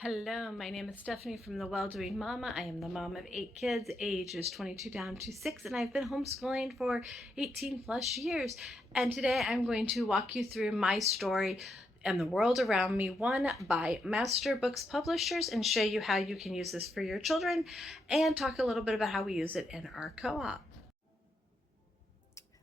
Hello, my name is Stephanie from The Well-Doing Mama. I am the mom of 8 kids, ages 22 down to 6, and I've been homeschooling for 18 plus years. And today I'm going to walk you through my story and the world around me, one by Masterbooks Publishers, and show you how you can use this for your children and talk a little bit about how we use it in our co-op.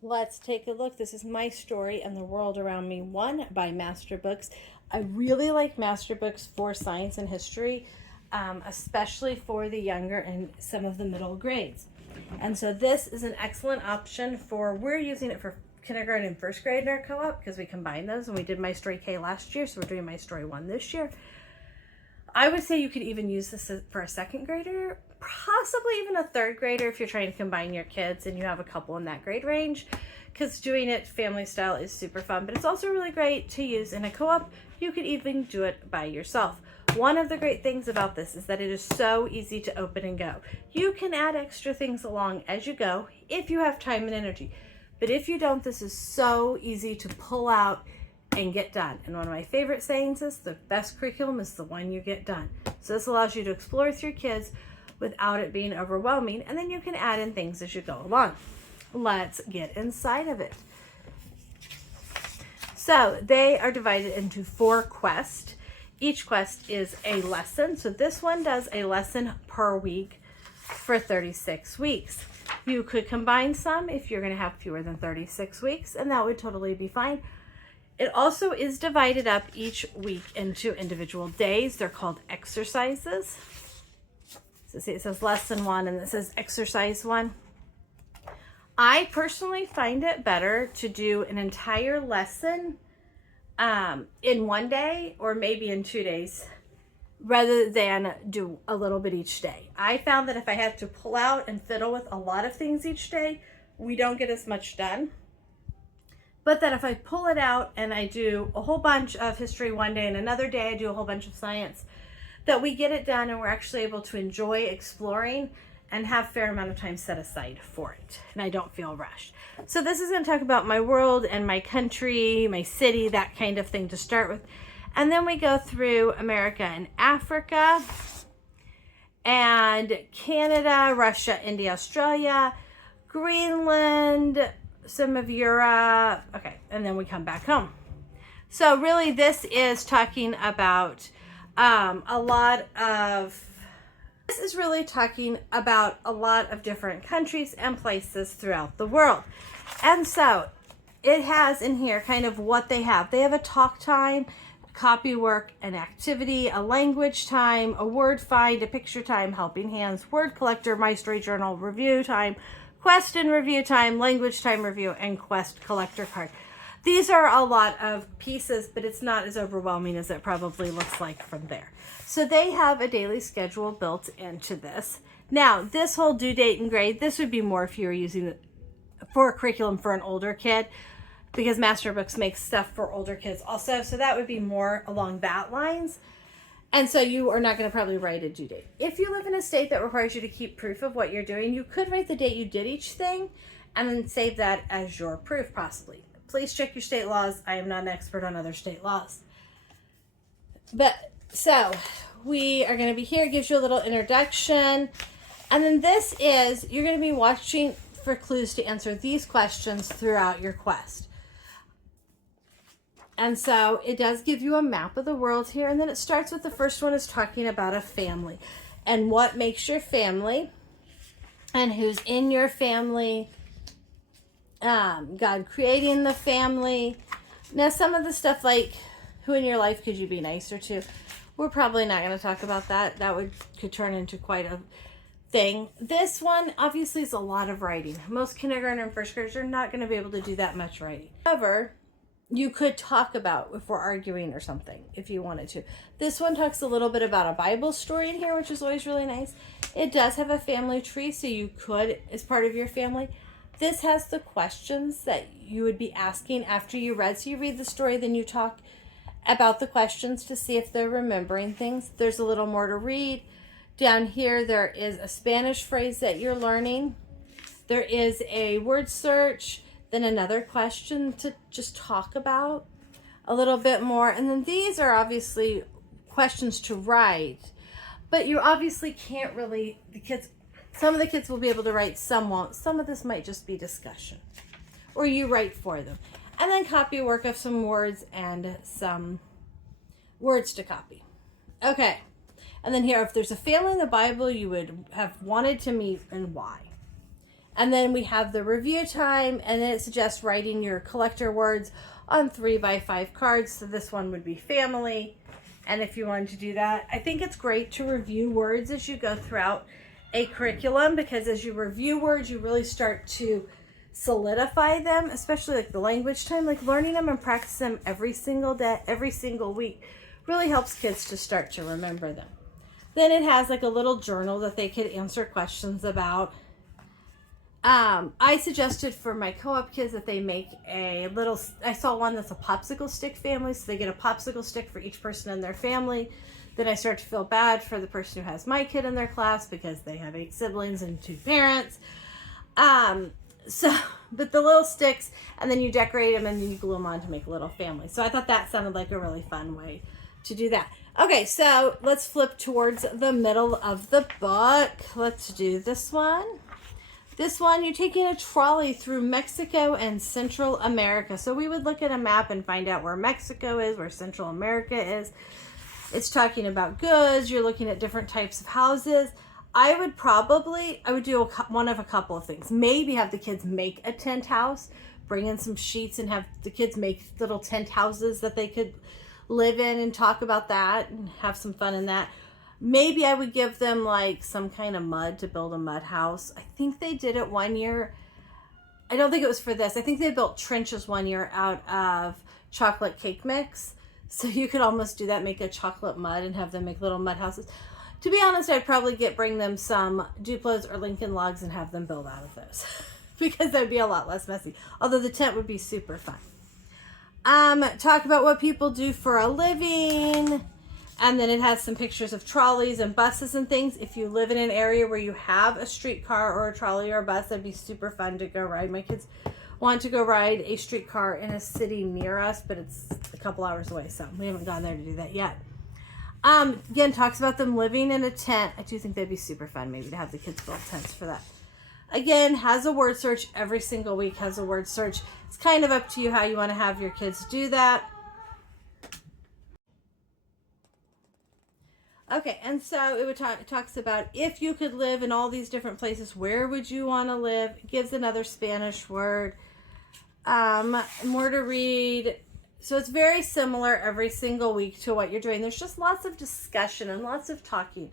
Let's take a look. This is my story and the world around me, one by Masterbooks. I really like Masterbooks for science and history, especially for the younger and some of the middle grades. And so this is an excellent option we're using it for kindergarten and first grade in our co-op because we combine those, and we did My Story K last year, so we're doing My Story 1 this year. I would say you could even use this for a second grader, possibly even a third grader if you're trying to combine your kids and you have a couple in that grade range, because doing it family style is super fun. But it's also really great to use in a co-op. You could even do it by yourself. One of the great things about this is that it is so easy to open and go. You can add extra things along as you go if you have time and energy. But if you don't, this is so easy to pull out and get done. And one of my favorite sayings is the best curriculum is the one you get done. So this allows you to explore with your kids without it being overwhelming, and then you can add in things as you go along. Let's get inside of it. So they are divided into 4 quests. Each quest is a lesson. So this one does a lesson per week for 36 weeks. You could combine some if you're going to have fewer than 36 weeks, and that would totally be fine. It also is divided up each week into individual days. They're called exercises. So see, it says lesson 1 and it says exercise 1. I personally find it better to do an entire lesson in one day or maybe in 2 days rather than do a little bit each day. I found that if I have to pull out and fiddle with a lot of things each day, we don't get as much done. But that if I pull it out and I do a whole bunch of history one day and another day I do a whole bunch of science, that we get it done and we're actually able to enjoy exploring and have a fair amount of time set aside for it. And I don't feel rushed. So this is going to talk about my world and my country, my city, that kind of thing to start with. And then we go through America and Africa and Canada, Russia, India, Australia, Greenland, some of Europe. Okay, and then we come back home. So really this is talking about a lot of different countries and places throughout the world. And so it has in here kind of what they have. They have a talk time, copy work, an activity, a language time, a word find, a picture time, helping hands, word collector, my story journal, review time, quest and review time, language time review, and quest collector card. These are a lot of pieces, but it's not as overwhelming as it probably looks like from there. So they have a daily schedule built into this. Now, this whole due date and grade, this would be more if you were using it for a curriculum for an older kid, because Masterbooks makes stuff for older kids also. So that would be more along that lines. And so you are not going to probably write a due date. If you live in a state that requires you to keep proof of what you're doing, you could write the date you did each thing and then save that as your proof possibly. Please check your state laws. I am not an expert on other state laws. But so we are going to be here. It gives you a little introduction. And then this is, you're going to be watching for clues to answer these questions throughout your quest. And so it does give you a map of the world here. And then it starts with the first one is talking about a family and what makes your family and who's in your family. God creating the family. Now, some of the stuff like who in your life could you be nicer to? We're probably not going to talk about that. That could turn into quite a thing. This one obviously is a lot of writing. Most kindergarten and first graders are not going to be able to do that much writing. However, you could talk about if we're arguing or something if you wanted to. This one talks a little bit about a Bible story in here, which is always really nice. It does have a family tree, so you could, as part of your family. This has the questions that you would be asking after you read. So you read the story, then you talk about the questions to see if they're remembering things. There's a little more to read. Down here, there is a Spanish phrase that you're learning. There is a word search, then another question to just talk about a little bit more. And then these are obviously questions to write, but you obviously can't really, some of the kids will be able to write, some won't. Some of this might just be discussion, or you write for them. And then copy work of some words and some words to copy. Okay. And then here, if there's a family in the Bible you would have wanted to meet and why. And then we have the review time, and then it suggests writing your collector words on 3x5 cards. So this one would be family. And if you wanted to do that, I think it's great to review words as you go throughout a curriculum, because as you review words, you really start to solidify them, especially like the language time, like learning them and practice them every single day, every single week really helps kids to start to remember them. Then it has like a little journal that they could answer questions about. I suggested for my co-op kids that they make a little, I saw one that's a popsicle stick family, so they get a popsicle stick for each person in their family. Then I start to feel bad for the person who has my kid in their class because they have 8 siblings and 2 parents. But the little sticks, and then you decorate them and you glue them on to make a little family. So I thought that sounded like a really fun way to do that. Okay, so let's flip towards the middle of the book. Let's do this one. This one, you're taking a trolley through Mexico and Central America. So we would look at a map and find out where Mexico is, where Central America is. It's talking about goods. You're looking at different types of houses. I would do one of a couple of things. Maybe have the kids make a tent house, bring in some sheets and have the kids make little tent houses that they could live in and talk about that and have some fun in that. Maybe I would give them like some kind of mud to build a mud house. I think they did it one year. I don't think it was for this. I think they built trenches one year out of chocolate cake mix. So you could almost do that, make a chocolate mud and have them make little mud houses. To be honest, I'd probably bring them some Duplos or Lincoln Logs and have them build out of those because that'd be a lot less messy. Although the tent would be super fun. Talk about what people do for a living. And then it has some pictures of trolleys and buses and things. If you live in an area where you have a streetcar or a trolley or a bus, that'd be super fun to go ride. My kids want to go ride a streetcar in a city near us, but it's a couple hours away, so we haven't gone there to do that yet. Again, talks about them living in a tent. I do think that'd be super fun, maybe to have the kids build tents for that. Again, has a word search. Every single week has a word search. It's kind of up to you how you want to have your kids do that. Okay, and so it talks about if you could live in all these different places, where would you want to live? It gives another Spanish word. More to read. So it's very similar every single week to what you're doing. There's just lots of discussion and lots of talking.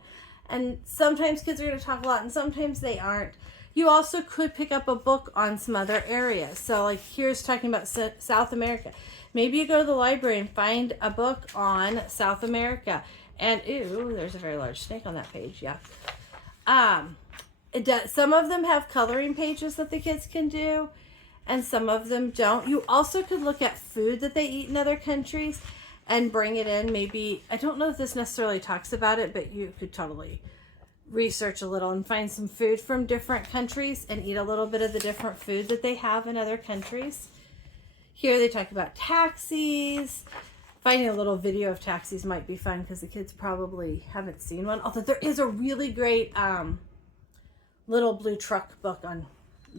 And sometimes kids are going to talk a lot and sometimes they aren't. You also could pick up a book on some other areas. So like here's talking about South America. Maybe you go to the library and find a book on South America. And ooh, there's a very large snake on that page. Yeah. Some of them have coloring pages that the kids can do, and some of them don't. You also could look at food that they eat in other countries and bring it in. Maybe, I don't know if this necessarily talks about it, but you could totally research a little and find some food from different countries and eat a little bit of the different food that they have in other countries. Here they talk about taxis. Finding a little video of taxis might be fun because the kids probably haven't seen one. Although there is a really great little blue truck book on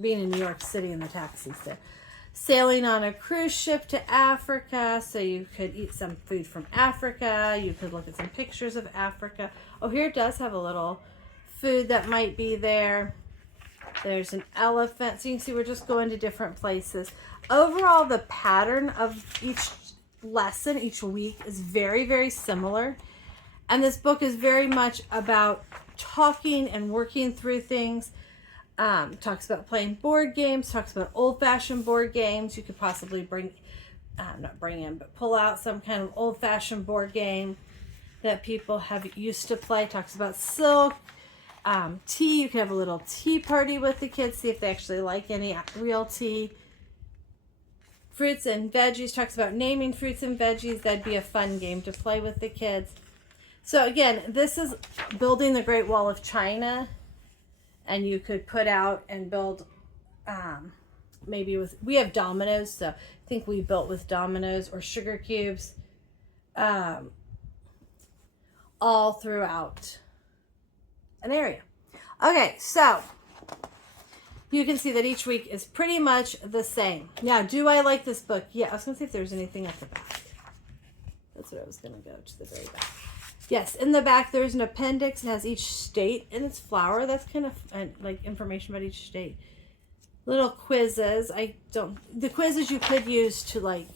being in New York City and the taxis there. Sailing on a cruise ship to Africa, so you could eat some food from Africa. You could look at some pictures of Africa. Oh, here it does have a little food that might be there. There's an elephant. So you can see we're just going to different places. Overall, the pattern of each lesson each week is very, very similar. And this book is very much about talking and working through things. Talks about playing board games, talks about old-fashioned board games. You could possibly pull out some kind of old-fashioned board game that people have used to play. Talks about silk, tea. You can have a little tea party with the kids, see if they actually like any real tea. Fruits and veggies, talks about naming fruits and veggies. That'd be a fun game to play with the kids. So again, this is building the Great Wall of China. And you could put out and build, we have dominoes. So I think we built with dominoes or sugar cubes. all throughout an area. Okay, so you can see that each week is pretty much the same. Now, do I like this book? Yeah, I was going to see if there's anything at the back. That's what I was going to go to the very back. Yes, in the back there's an appendix. It has each state in its flower. That's kind of like information about each state. Little quizzes. The quizzes you could use to like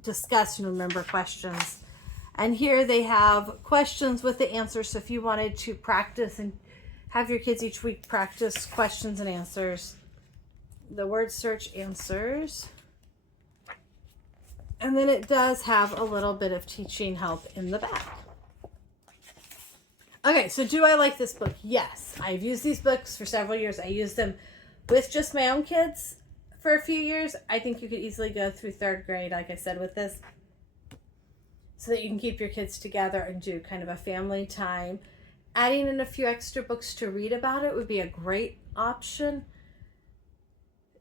discuss and remember questions. And here they have questions with the answers. So if you wanted to practice and have your kids each week practice questions and answers, the word search answers. And then it does have a little bit of teaching help in the back. Okay, so do I like this book? Yes. I've used these books for several years. I used them with just my own kids for a few years. I think you could easily go through third grade, like I said, with this, so that you can keep your kids together and do kind of a family time. Adding in a few extra books to read about it would be a great option.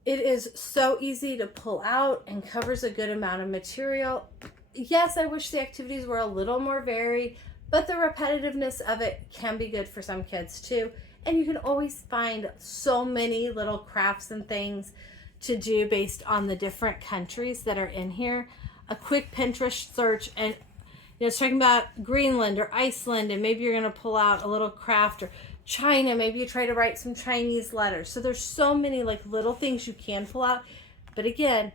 It is so easy to pull out and covers a good amount of material. Yes, I wish the activities were a little more varied, but the repetitiveness of it can be good for some kids too. And you can always find so many little crafts and things to do based on the different countries that are in here. A quick Pinterest search, and it's talking about Greenland or Iceland, and maybe you're going to pull out a little craft, or China, maybe you try to write some Chinese letters. So there's so many like little things you can pull out. But again,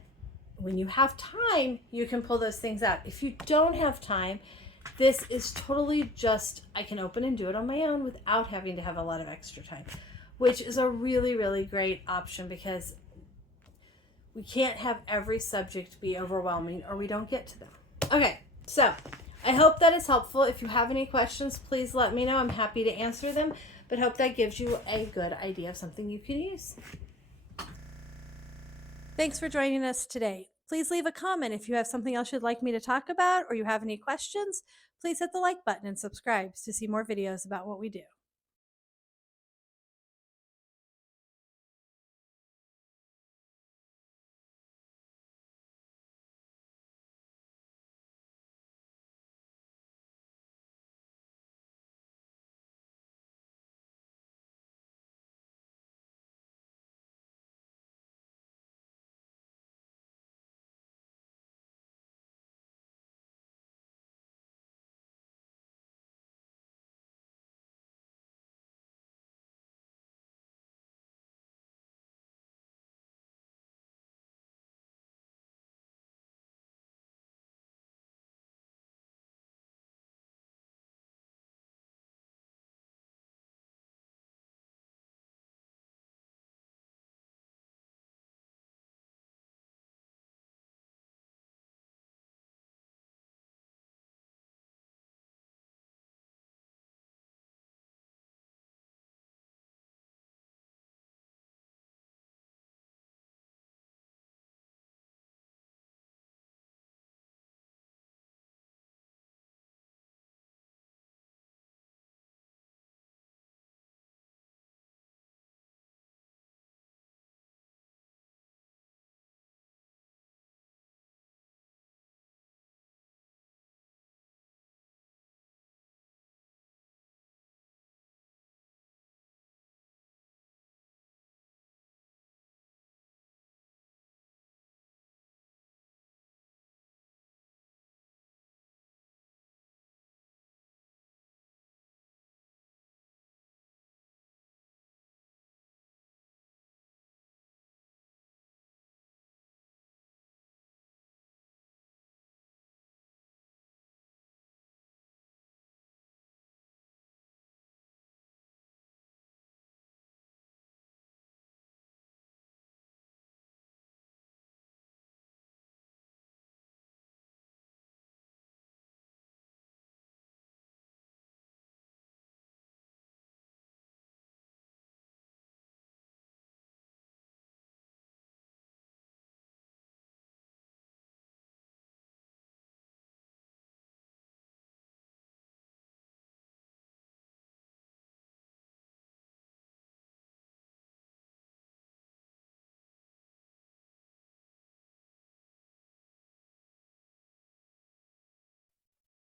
when you have time, you can pull those things out. If you don't have time, this is totally just, I can open and do it on my own without having to have a lot of extra time, which is a really, really great option, because we can't have every subject be overwhelming or we don't get to them. Okay, so I hope that is helpful. If you have any questions, please let me know. I'm happy to answer them, but hope that gives you a good idea of something you can use. Thanks for joining us today. Please leave a comment if you have something else you'd like me to talk about, or you have any questions. Please hit the like button and subscribe to see more videos about what we do.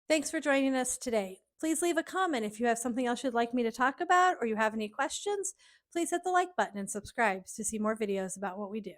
Thanks for joining us today. Please leave a comment if you have something else you'd like me to talk about or you have any questions. Please hit the like button and subscribe to see more videos about what we do.